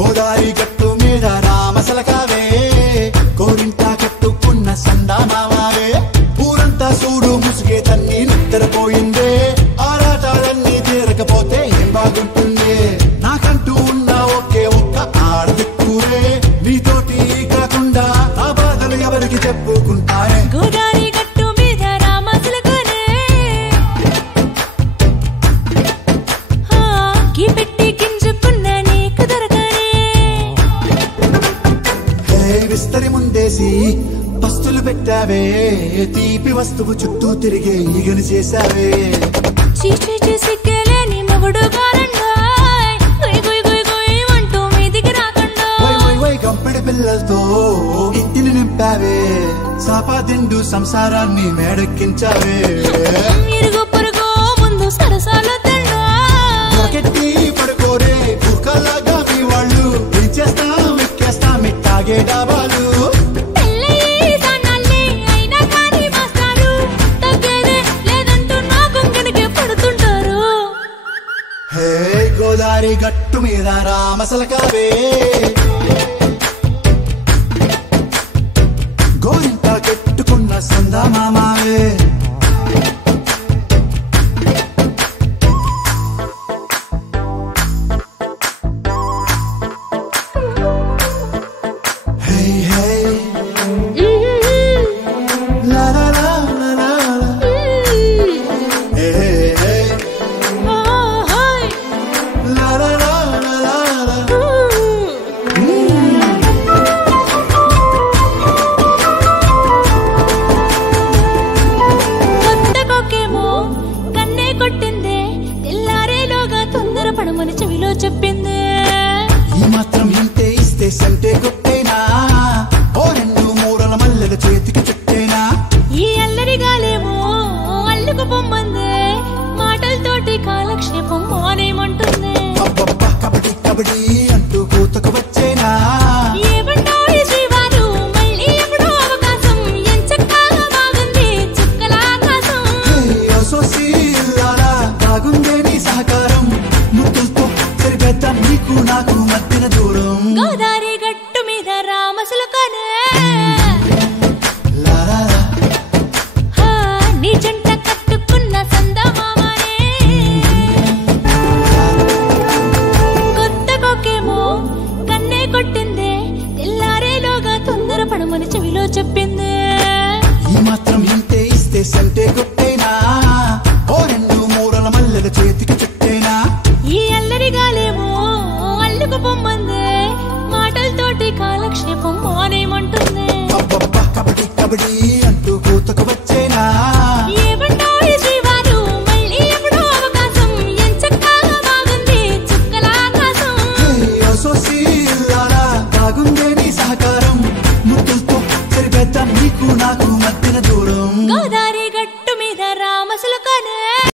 గోదారి గట్టు మీద రామసలకావే కోరింట కట్టుకున్న సందామావే ఊరంతా చూడు ముసుగే తన్ని నిద్రపోయిందే ఆరాటాలన్నీ తీరకపోతే ఏం బాగుంటుంది నాకంటూ ఉన్న ఒకే ఒక్క ఆడదిక్కురే నీతోటి కాకుండా ఆ బాధలు ఎవరికి చెప్పుకుంటాయే గోదారి గట్టు మీద రామసలకానే కీ పెట్టి గింజుకున్న నీకు దొరకనే విస్తరి ముందేసి పస్తులు పెట్టావే తీపి వస్తువు చుట్టూ తిరిగే ఈగను చేశావే చీచి చేసి కేలేని మొగుడు గారండాయ్ గుయ్ గుయ్ గుయ్ గుయ్ అంటూ మీదికి రాకుండా వై వై వై గంపెడి పిల్లలతో ఇంటిని నింపావే సాపాదిండు సంసారాన్ని మేడెక్కించావే ఇరుగు పొరుగు ముందు సరసాల తండా దొరకెట్టి పడుకోరే కుక్కలాగా మీ వాళ్ళు ఏం చేస్తాం ఎక్కేస్తాం ఇట్టాగే డాబాలు పెళ్ళయి దానాల్ని అయినా కానీ మాస్తారు తగ్గేదే లేదంటూ నా కొంగడికి పడుతుంటారు హే గోదారి గట్టు మీద రామసలకావే గోరింట కట్టుకున్న సందమామావే హే హే లా లా లా లా లా లా. హే హే ఓహోయ్ లా లా లా లా లా లా. కొత్త కొక్కేమో కన్నే కొట్టిందే తెల్లారేలోగా తొందరపడమని చెవిలో చెప్పిందే ఈ మాత్రం ఇంటే ఇస్తే సంటే కొట్టేనా ఓ రెండు మూరల మల్లెల చేతికి చుట్టేనా ఈ అల్లరి గాలేమో అల్లుకు పొమ్మందే మాటలతోటి కాలక్షేపం మానేమంటుంది అబ్బబ్బా కబడ్డీ కబడ్డీ అంటూ కూతకు వచ్చేనా ఏమంటావు శ్రీవారు మళ్ళీ ఎప్పుడో అవకాశం ఎంచక్కాగా బాగుంది చుక్కల ఆకాశం సోసి లాలా బాగుందే నీ సహకారం ముద్దులతో సరిపెద్దాం నీకు నాకు మధ్యన దూరం గోదారి గట్టు మీద రామసలకానే లాలా నీ జంట కట్టుకున్న సందమామనే కొత్త కొక్కేమో కన్నే కొట్టిందే తెల్లారేలోగా తొందరపడమని చెవిలో చెప్పిందే ఈ మాత్రం ఇంటే ఇస్తే సంటే కొట్టేనా ఓ రెండు మూరల మల్లెల చేతికి చుట్టేనా ఈ అల్లరి గాలేమో అల్లుకు పొమ్మందే మాటలతోటి కాలక్షేపం మానేమంటుంది అబ్బబ్బా కబడ్డీ కబడ్డీ